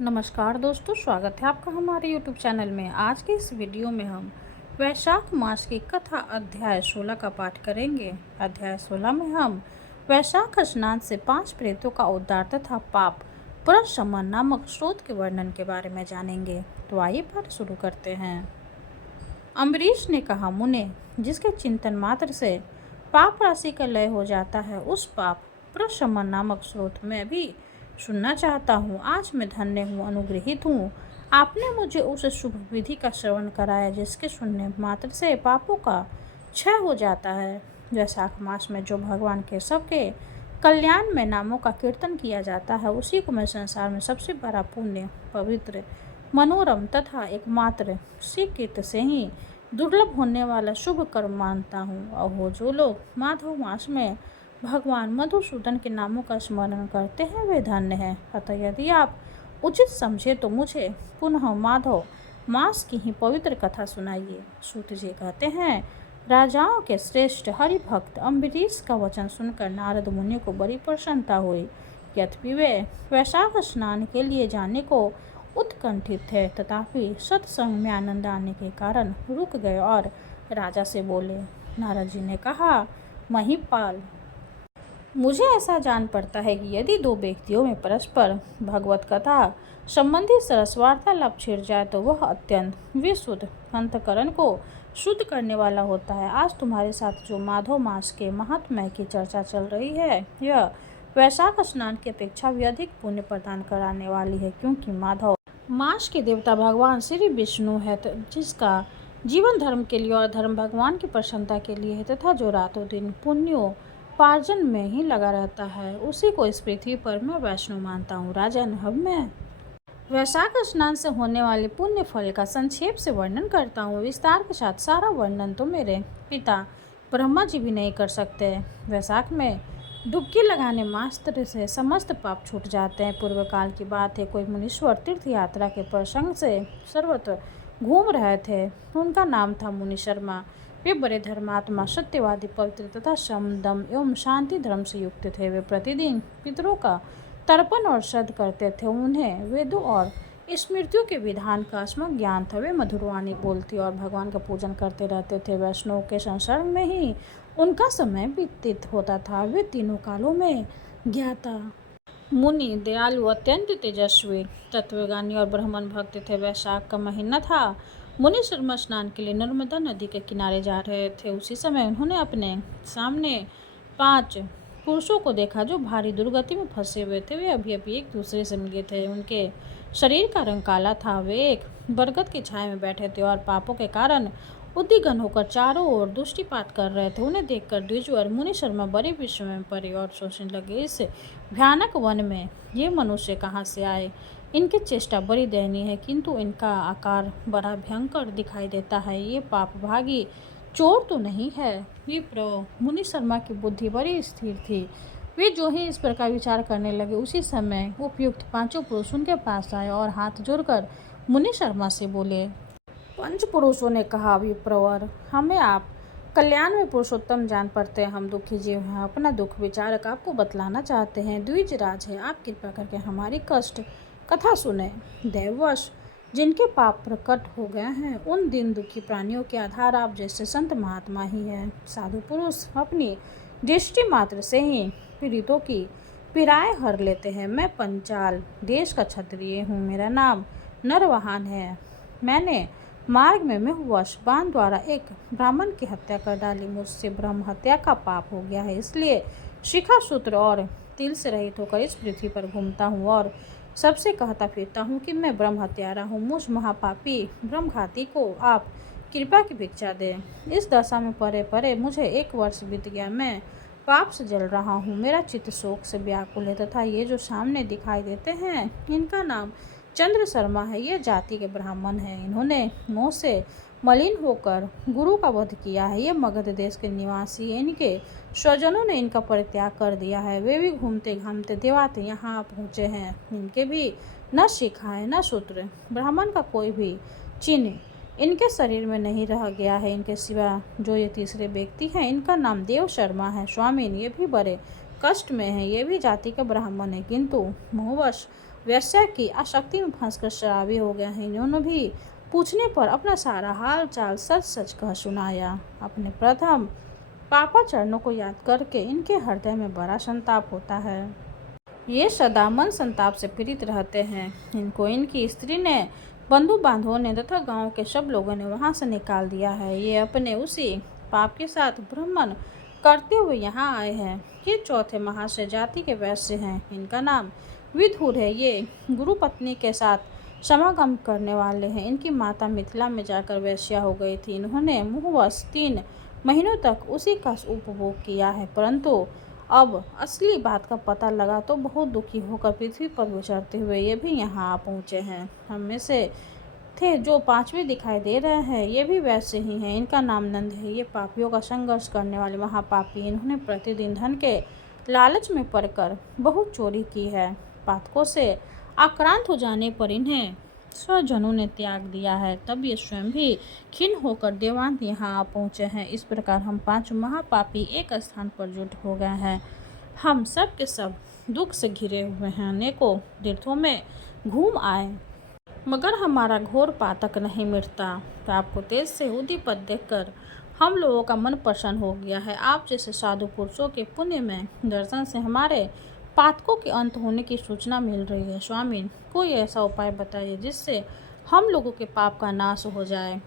नमस्कार दोस्तों, स्वागत है आपका हमारे YouTube चैनल में। आज के इस वीडियो में हम वैशाख मास की कथा अध्याय 16 का पाठ करेंगे। अध्याय 16 में हम वैशाख स्नान से 5 प्रेतों का उद्धार तथा पाप प्रशमन नामक स्रोत के वर्णन के बारे में जानेंगे। तो आइए पाठ शुरू करते हैं। अम्बरीश ने कहा, मुने, जिसके चिंतन मात्र से पाप राशि का लय हो जाता है, उस पाप प्रशमन नामक स्रोत में भी सुनना चाहता हूँ। आज मैं धन्य हूँ, अनुग्रहित हूँ। आपने मुझे उस शुभ विधि का श्रवण कराया जिसके सुनने मात्र से पापों का क्षय हो जाता है। वैशाख मास में जो भगवान के सबके कल्याण में नामों का कीर्तन किया जाता है, उसी को मैं संसार में सबसे बड़ा पुण्य, पवित्र, मनोरम तथा एकमात्र स्वीकृत से ही दुर्लभ होने वाला शुभ कर्म मानता हूँ। अहो, जो लोग माधव मास में भगवान मधुसूदन के नामों का स्मरण करते हैं, वे धन्य हैं। अतः यदि आप उचित समझे तो मुझे पुनः माधव मास की ही पवित्र कथा सुनाइए। सूत जी कहते हैं, राजाओं के श्रेष्ठ हरि भक्त अम्बरीश का वचन सुनकर नारद मुनि को बड़ी प्रसन्नता हुई। यद्यपि वे वैशाख स्नान के लिए जाने को उत्कंठित थे, तथापि सत्संग में आनंद आने के कारण रुक गए और राजा से बोले। नारद जी ने कहा, महिपाल, मुझे ऐसा जान पड़ता है कि यदि दो व्यक्तियों में परस्पर भगवत कथा संबंधी सरस वार्तालाप छिड़ जाए तो वह अत्यंत विशुद्ध अंतकरण को शुद्ध करने वाला होता है। आज तुम्हारे साथ जो माधव मास के महात्म्य की चर्चा चल रही है, यह वैशाख स्नान की अपेक्षा भी अधिक पुण्य प्रदान कराने वाली है, क्योंकि माधव मास के देवता भगवान श्री विष्णु है, जिसका जीवन धर्म के लिए और धर्म भगवान की प्रसन्नता के लिए है, तथा जो रातों दिन पुण्यों पार्जन में ही लगा रहता है, उसी को इस पृथ्वी पर मैं वैष्णव मानता हूँ। राजन, अब मैं वैशाख स्नान से होने वाले पुण्य फल का संक्षेप से वर्णन करता हूँ। विस्तार के साथ सारा वर्णन तो मेरे पिता ब्रह्मा जी भी नहीं कर सकते। वैशाख में डुबकी लगाने मात्र से समस्त पाप छूट जाते हैं। पूर्व काल की बात है, कोई मुनीश्वर तीर्थ यात्रा के प्रसंग से सर्वत्र घूम रहे थे। उनका नाम था मुनि शर्मा। वे बड़े धर्मात्मा, सत्यवादी, पवित्र तथा शम, दम एवं शांति धर्म से युक्त थे। वे प्रतिदिन पितरों का तर्पण और श्राद्ध करते थे। उन्हें वेदों और स्मृतियों के विधान का स्मक ज्ञान था। वे मधुरवाणी बोलते और भगवान का पूजन करते रहते थे। वैष्णव के संसर्ग में ही उनका समय व्यतीत होता था। वे तीनों कालों में ज्ञाता, मुनि, दयालु, अत्यंत तेजस्वी, तत्वज्ञानी और ब्राह्मण भक्त थे। वैशाख का महीना था। मुनि शर्मा स्नान के लिए नर्मदा नदी के किनारे जा रहे थे। उसी समय उन्होंने अपने सामने 5 पुरुषों को देखा जो भारी दुर्गति में फंसे हुए थे। वे अभी अभी एक दूसरे से मिले थे। उनके शरीर का रंग काला था। वे एक बरगद की छाया में बैठे थे और पापों के कारण उद्विग्न होकर चारों ओर दृष्टिपात कर रहे थे। उन्हें देखकर द्विजवर मुनि शर्मा बड़े विस्मय में पड़े और सोचने लगे, इस भयानक वन में ये मनुष्य कहाँ से आए। इनकी चेष्टा बड़ी दयनीय है, किंतु इनका आकार बड़ा भयंकर दिखाई देता है। ये पाप भागी चोर तो नहीं है। ये मुनि शर्मा की बुद्धि बड़ी स्थिर थी। वे जो ही इस प्रकार विचार करने लगे, उसी समय उपयुक्त 5 पुरुष उनके पास आए और हाथ जोड़कर मुनि शर्मा से बोले। 5 पुरुषों ने कहा, विप्रवर, हमें आप कल्याण में पुरुषोत्तम जान पड़ते हैं। हम दुखी जीव हैं, अपना दुख विचारक आपको बतलाना चाहते हैं। द्विजराज है, आप कृपा करके हमारी कष्ट कथा सुने। दैववश जिनके पाप प्रकट हो गए हैं, उन दिन दुखी प्राणियों के आधार आप जैसे संत महात्मा ही हैं। साधु पुरुष अपनी दृष्टि मात्र से ही पीड़ितों की पीड़ाएं हर लेते हैं। मैं पंचाल देश का क्षत्रिय हूँ। मेरा नाम नरवाहन है। मैंने मार्ग में मेहवश बाण द्वारा एक ब्राह्मण की हत्या कर डाली। मुझसे ब्रह्म हत्या का पाप हो गया है, इसलिए शिखा सूत्र और तिल से रहित होकर इस पृथ्वी पर घूमता हूँ और सबसे कहता फिरता हूँ कि मैं ब्रह्म हत्यारा हूँ। मुझ महापापी ब्रह्मघाती को आप कृपा की भिक्षा दें। इस दशा में परे परे मुझे 1 वर्ष बीत गया। मैं पाप से जल रहा हूँ। मेरा चित्त शोक से व्याकुल है तथा ये जो सामने दिखाई देते हैं, इनका नाम चंद्र शर्मा है। ये जाति के ब्राह्मण हैं। इन्होंने मोह से मलिन होकर गुरु का वध किया है। ये मगध देश के निवासी, इनके स्वजनों ने इनका परित्याग कर दिया है। वे भी घूमते घामते देवाते यहाँ पहुँचे हैं। इनके भी न शिखा है न सूत्र, ब्राह्मण का कोई भी चिन्ह इनके शरीर में नहीं रह गया है। इनके सिवा जो ये तीसरे व्यक्ति हैं, इनका नाम देव शर्मा है। स्वामी, ये भी बड़े कष्ट में है। ये भी जाति के ब्राह्मण है, किंतु मोहवश वैश्या की आसक्ति में फंसकर शराबी हो गए हैं। इन्होंने भी पूछने पर अपना सारा हाल चाल सच सच कह सुनाया। अपने प्रथम पापा चरणों को याद करके इनके हृदय में बड़ा संताप होता है। ये सदा मन संताप से पीड़ित रहते हैं। इनको इनकी स्त्री ने, बंधु बांधवों ने तथा गांव के सब लोगों ने वहां से निकाल दिया है। ये अपने उसी पाप के साथ भ्रमण करते हुए यहाँ आए हैं। ये चौथे महाशय जाति के वैश्य हैं। इनका नाम विदुर है। ये गुरु पत्नी के साथ समागम करने वाले हैं। इनकी माता मिथिला में जाकर वैश्या हो गई थी। इन्होंने मुँहवश 3 महीनों तक उसी का उपभोग किया है, परंतु अब असली बात का पता लगा तो बहुत दुखी होकर पृथ्वी पर विचरते हुए ये भी यहाँ आ पहुँचे हैं। हम में से थे जो 5वें दिखाई दे रहे हैं, ये भी वैसे ही हैं। इनका नाम नंद है। ये पापियों का संघर्ष करने वाले महापापी। इन्होंने प्रतिदिन धन के लालच में पड़कर बहुत चोरी की है। पातकों से आक्रांत हो जाने पर इन्हें स्वजनों ने त्याग दिया है। तब ये स्वयं भी खिन्न होकर देवांत यहाँ आ पहुँचे हैं। इस प्रकार हम 5 महापापी एक स्थान पर जुट हो गए हैं। हम सब के सब दुख से घिरे हुए हैं। अनेकों तीर्थों में घूम आए, मगर हमारा घोर पातक नहीं मिटता। तो आपको तेज से उद्दीपक देखकर हम लोगों का मन प्रसन्न हो गया है। आप जैसे साधु पुरुषों के पुण्य में दर्शन से हमारे पातकों के अंत होने की सूचना मिल रही है। स्वामी, कोई ऐसा उपाय बताइए जिससे हम लोगों के पाप का नाश हो जाए।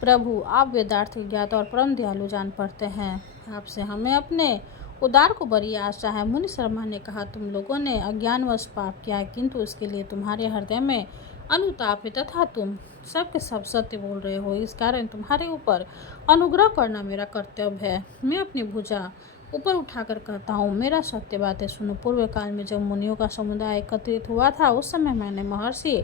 प्रभु, आप वेदार्थ ज्ञाता और परम दयालु जान पड़ते हैं। आपसे हमें अपने उदार को बड़ी आशा है। मुनि शर्मा ने कहा, तुम लोगों ने अज्ञानवश पाप किया है, किंतु इसके लिए तुम्हारे हृदय में अनुताप है तथा तुम सबके सब सत्य बोल रहे हो। इस कारण तुम्हारे ऊपर अनुग्रह करना मेरा कर्तव्य है। मैं अपनी भुजा ऊपर उठाकर कहता हूँ, मेरा सत्य बातें सुनो। पूर्व काल में जब मुनियों का समुदाय एकत्रित हुआ था, उस समय मैंने महर्षि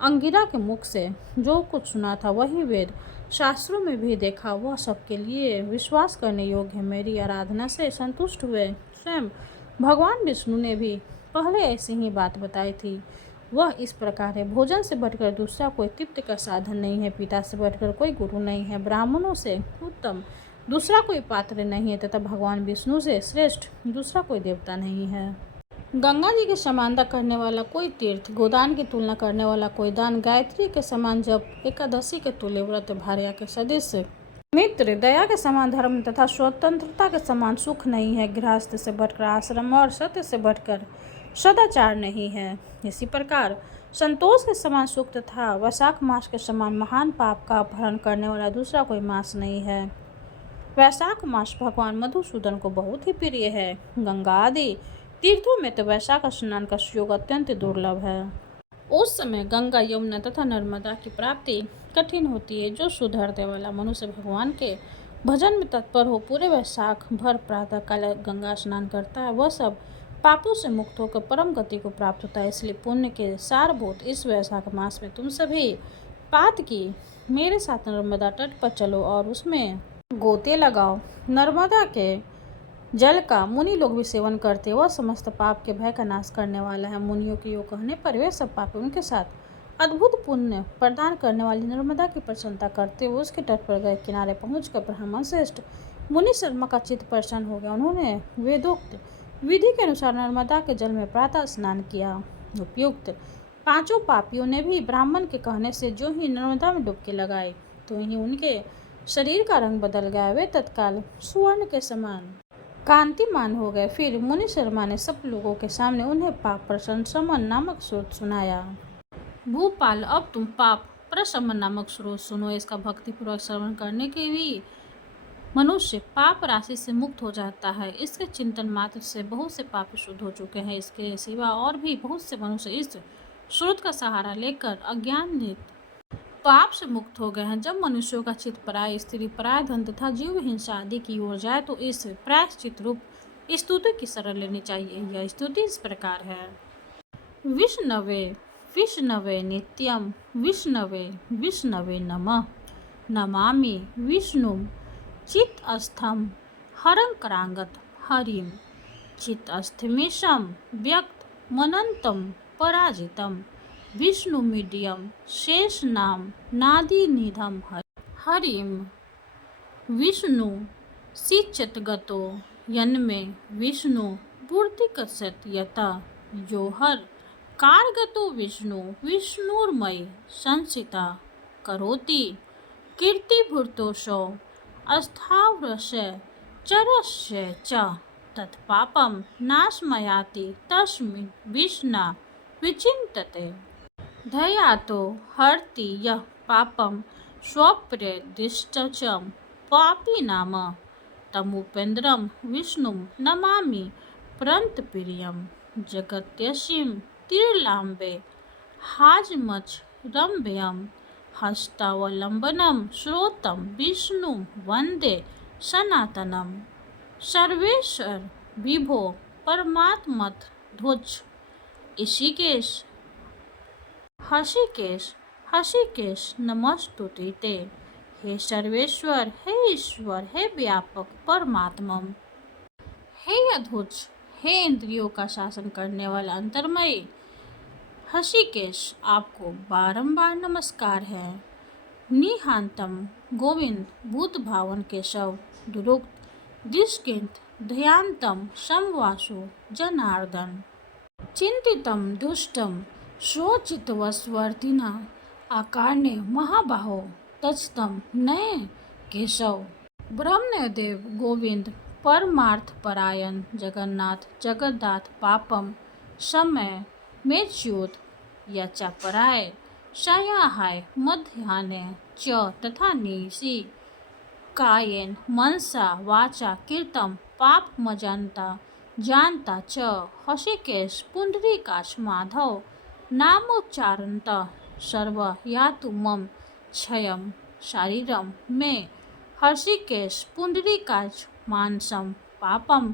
अंगिरा के मुख से जो कुछ सुना था वही वेद शास्त्रों में भी देखा। वह सबके लिए विश्वास करने योग्य है। मेरी आराधना से संतुष्ट हुए स्वयं भगवान विष्णु ने भी पहले ऐसी ही बात बताई थी। वह इस प्रकार है, भोजन से बढ़कर दूसरा कोई तृप्ति का साधन नहीं है, पिता से बढ़कर कोई गुरु नहीं है, ब्राह्मणों से उत्तम दूसरा कोई पात्र नहीं है तथा भगवान विष्णु से श्रेष्ठ दूसरा कोई देवता नहीं है। गंगा जी के समानता करने वाला कोई तीर्थ, गोदान की तुलना करने वाला कोई दान, गायत्री के समान जप, एकादशी के तुल्य व्रत, भार्या के सदृश मित्र, दया के समान धर्म तथा स्वतंत्रता के समान सुख नहीं है। गृहस्थ से बढ़कर आश्रम और सत्य से बढ़कर सदाचार नहीं है। इसी प्रकार संतोष के समान सुख तथा वैशाख मास के समान महान पाप का अपहरण करने वाला दूसरा कोई मास नहीं है। वैशाख मास भगवान मधुसूदन को बहुत ही प्रिय है। गंगा आदि तीर्थों में तो वैशाख स्नान का सुयोग अत्यंत दुर्लभ है। उस समय गंगा, यमुना तथा नर्मदा की प्राप्ति कठिन होती है। जो शुद्ध हृदय वाला मनुष्य भगवान के भजन में तत्पर हो, पूरे वैशाख भर प्रातः काल गंगा स्नान करता है, वह सब पापों से मुक्त होकर परम गति को प्राप्त होता है। इसलिए पुण्य के सारभूत इस वैशाख मास में तुम सभी पात की मेरे साथ नर्मदा तट पर चलो और उसमें गोते लगाओ। नर्मदा के जल का मुनि लोग भी सेवन करते, वह समस्त पाप के भय का नाश करने वाला है। मुनियों के योग कहने पर वे सब पापी उनके साथ अद्भुत पुण्य प्रदान करने वाली नर्मदा की प्रसन्नता करते हुए उसके तट पर गए। किनारे पहुंचकर ब्राह्मण श्रेष्ठ मुनि शर्मा का चित्त प्रसन्न हो गया। उन्होंने वेदोक्त विधि के अनुसार नर्मदा के जल में प्रातः स्नान किया। उपयुक्त 5 पापियों ने भी ब्राह्मण के कहने से जो ही नर्मदा में डुबकी लगाई, तो ही उनके शरीर का रंग बदल गया। वे तत्काल सुवर्ण के समान कांतिमान हो गए। फिर मुनि शर्मा ने सब लोगों के सामने उन्हें पाप प्रशमन नामक स्रोत सुनाया। भूपाल, अब तुम पाप प्रशमन नामक स्रोत सुनो। इसका भक्तिपूर्वक श्रवण करने के भी मनुष्य पाप राशि से मुक्त हो जाता है। इसके चिंतन मात्र से बहुत से पाप शुद्ध हो चुके हैं। इसके सिवा और भी बहुत से मनुष्य इस स्रोत का सहारा लेकर अज्ञानित पाप से मुक्त हो गए हैं। जब मनुष्यों का चित्त पराय स्त्री, पराय धन तथा जीव हिंसा आदि की ओर जाए, तो इस प्रायश्चित रूप स्तुति की शरण लेनी चाहिए। यह स्तुति इस प्रकार है। विष्णवे विष्णवे नित्यम, विष्णवे विष्णवे नमः, नमामि विष्णुं चित्तस्थं हरंकरांगत हरिं, चित्तस्थमीशं व्यक्त मनंतं पराजितं, विष्णुमीड्यं शेषनाम नादीनिधं हरिं, विष्णु सिच्यतगतो यन्मे विष्णु पूर्तिकसत यता, यो हर कारगतो विष्णु विष्णुर्मयि संसिता करोति कीर्तिभूतोषो अस्थावरस्य चरस्य च तत्पापं नाशमयाति तस्मिन् विष्णा विचिन्तते। दयातो हरति यः पापं स्वप्रेदिष्टचं पापिनाम तमुपेन्द्रं विष्णुं नमामि प्रणतप्रियं जगत्यसीं तिरुलाम्बे हाजमचरम्भ्यं हस्तावलम्बनं श्रोतं विष्णुं वन्दे सनातनं। सर्वेश्वर विभो परमात्मध्वज ऋषिकेश हृषिकेश नमस्तुते ते। हे सर्वेश्वर, हे ईश्वर, हे व्यापक परमात्मा, हे अद्भुत, हे इंद्रियों का शासन करने वाला अंतर्मयी हृषिकेश, आपको बारंबार नमस्कार है। निहांतम गोविंद भूत भावन केशव दुरुक्त दिष्किंत ध्यानतम समवासु जनार्दन चिंतितम दुष्टम शोचितवस्वर्तिना आकारणे महाबाहो तजतम नये केशव। ब्रह्मदेव गोविंद परमार्थ परायण जगन्नाथ जगद्दाथ पापम समय मेच्युत यचा पराय सायाहाय मध्याह्ने च तथा निशि कायेन मनसा वाचा कीर्तम पाप जानता च हृषिकेश पुंडरीकाक्ष माधव नामोच्चारणत सर्व यातु मम क्षयम शारीरम में हृषिकेश पुंडरीकाक्ष मानसम पापम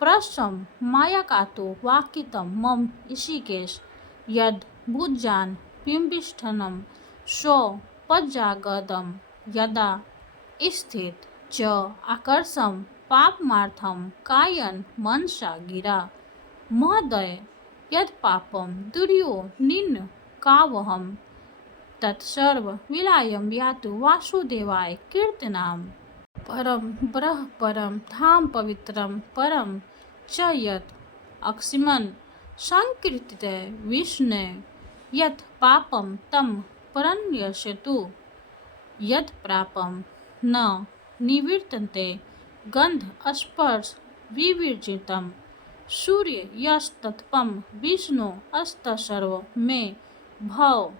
प्रशम मायाकातु वाकितम मम ऋषिकेश यद भुजान बिंबिष्ठनम सो पज्जागदम यदा स्थित च आकर्षम पापमार्थम कायन मनसा गिरा महोदय यद पापम दुर्यो निन्न कावहम तत्सर्व विलायम यातु वासुदेवाय कीर्तनाम। परम ब्रह परम धाम पवित्रम परम च यत् अक्षिमन संकीर्तिते विष्णे यत् पापम तम परन्यस्यतु यत् प्रापम न निवर्तन्ते गंध स्पर्श विवर्जितम सूर्य यस्तत्पम विष्णु अस्तसर्व में भव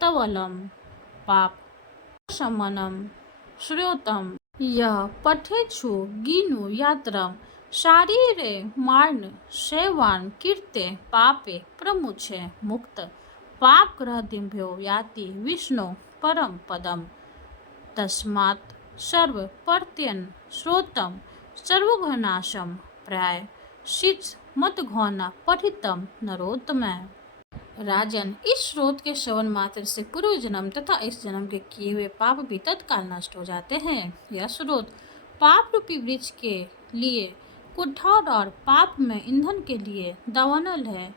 तवलम पाप शमनम श्रोतम यह पठेछु गिनु यात्रम शारीरे मार्ण सेवान कीर्ते पापे प्रमुचे मुक्त पाप ग्रहदिभ्यो याति विष्णु परम पदम तस्मात् सर्व पर्त्यन श्रोतम सर्वघनाशम प्राय शिच मत घोना पठितम नरोत्तम। राजन, इस स्रोत के श्रवण मात्र से पूर्व जन्म तथा इस जन्म के किए हुए पाप भी तत्काल नष्ट हो जाते हैं। यह स्रोत पाप रूपी वृक्ष के लिए कुठार और पाप में ईंधन के लिए दावानल है।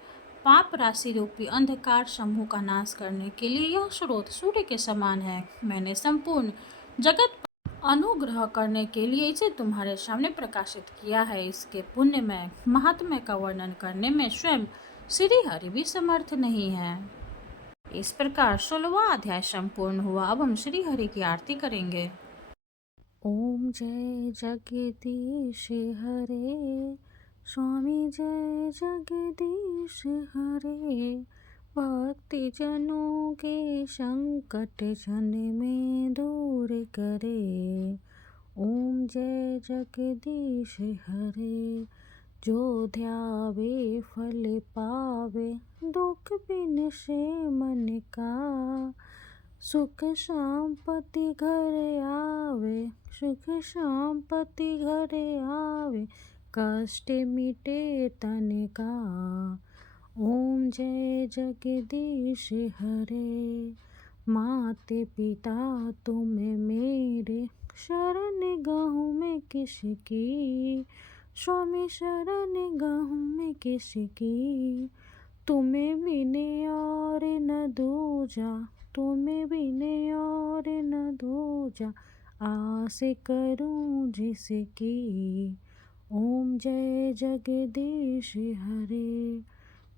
पाप राशि रूपी अंधकार समूह का नाश करने के लिए यह स्रोत सूर्य के समान है। मैंने संपूर्ण जगत पर अनुग्रह करने के लिए इसे तुम्हारे सामने प्रकाशित किया है। इसके पुण्यमय महात्म्य का वर्णन करने में स्वयं श्री हरि भी समर्थ नहीं है। इस प्रकार 16वां अध्याय संपूर्ण हुआ। अब हम श्री हरि की आरती करेंगे। ओम जय जगदीश हरे स्वामी जय जगदीश हरे भक्ति जनों के संकट जन में दूर करे। ओम जय जगदीश हरे जो ध्यावे फल पावे दुख बिन से मन का सुख शांति घर आवे सुख शांति घर आवे कष्ट मिटे तन का। ओम जय जगदीश हरे माते पिता तुम मेरे शरण गहूँ में किसकी स्वामी शरण गहूँ में किसकी तुम्हें बिने और न दूजा तुम्हें बिने और न दूजा आस करूं जिसकी। ओम जय जगदीश हरे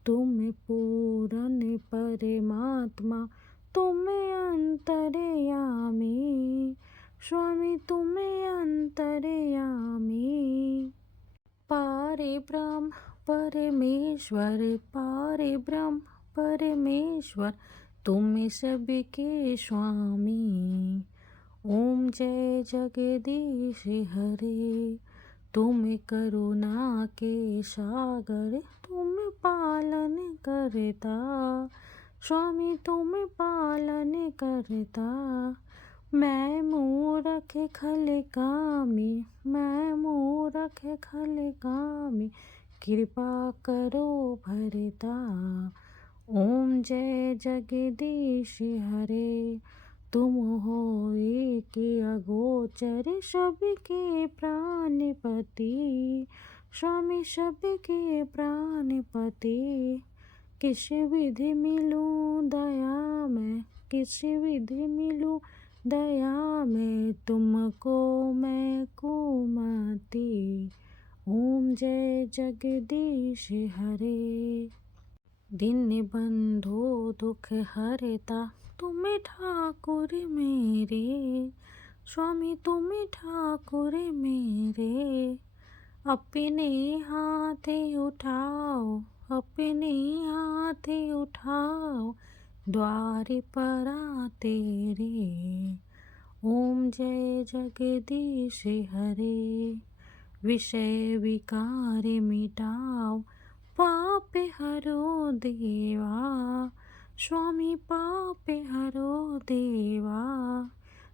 तुम पूर्ण परमात्मा, तुम अंतर्यामी, स्वामी तुम अंतर्यामी। पारे ब्रह्म परमेश्वर, पारे ब्रह्म परमेश्वर, तुम सबके स्वामी। ओम जय जगदीश हरे, तुम करुणा के सागर, तुम पालन करता, स्वामी तुम पालन करता। मैं मूरख खल कामी, मैं मूरख खल कामी, कृपा करो भरता। ओम जय जगदीश हरे, तुम हो एक अगोचर, सबके प्राणपति, स्वामी सबके प्राणपति। किस विधि मिलूं दया में, किस विधि मिलूं दया में, तुमको मैं कुमति। ओम जय जगदीश हरे, दीन बंधु दुख हरता, तुम ठाकुर मेरे, स्वामी तुम ठाकुर मेरे। अपने हाथ उठाओ, अपने हाथ उठाओ, द्वार पर तेरे। ओम जय जगदीश हरे, विषय विकार मिटाओ, पाप हरो देवा, स्वामी पाप हरो देवा।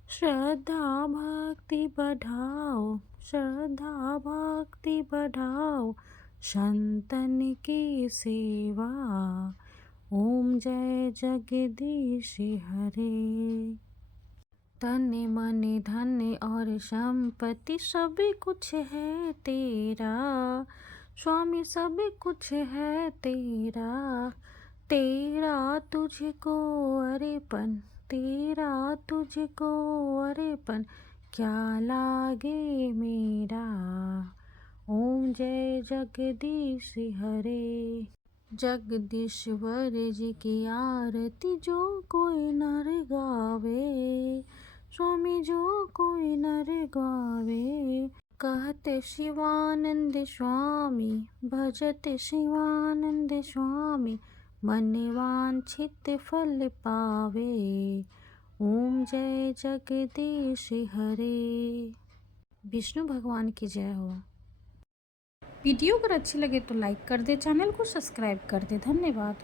श्रद्धा भक्ति बढ़ाओ, श्रद्धा भक्ति बढ़ाओ, संतन की सेवा। ओम जय जगदीश हरे, तन मन धन और संपत्ति सब कुछ है तेरा, स्वामी सब कुछ है तेरा। तेरा तुझको अर्पण, तेरा तुझको अर्पण, क्या लागे मेरा। ओम जय जगदीश हरे, जगदीश्वर जी की आरती जो कोई नर गावे, स्वामी जो कोई नर गावे। कहते शिवानंद स्वामी, भजते शिवानंद स्वामी, मन वांछित फल पावे। ओम जय जगदीश हरे। विष्णु भगवान की जय हो। वीडियो अगर अच्छी लगे तो लाइक कर दे, चैनल को सब्सक्राइब कर दे। धन्यवाद।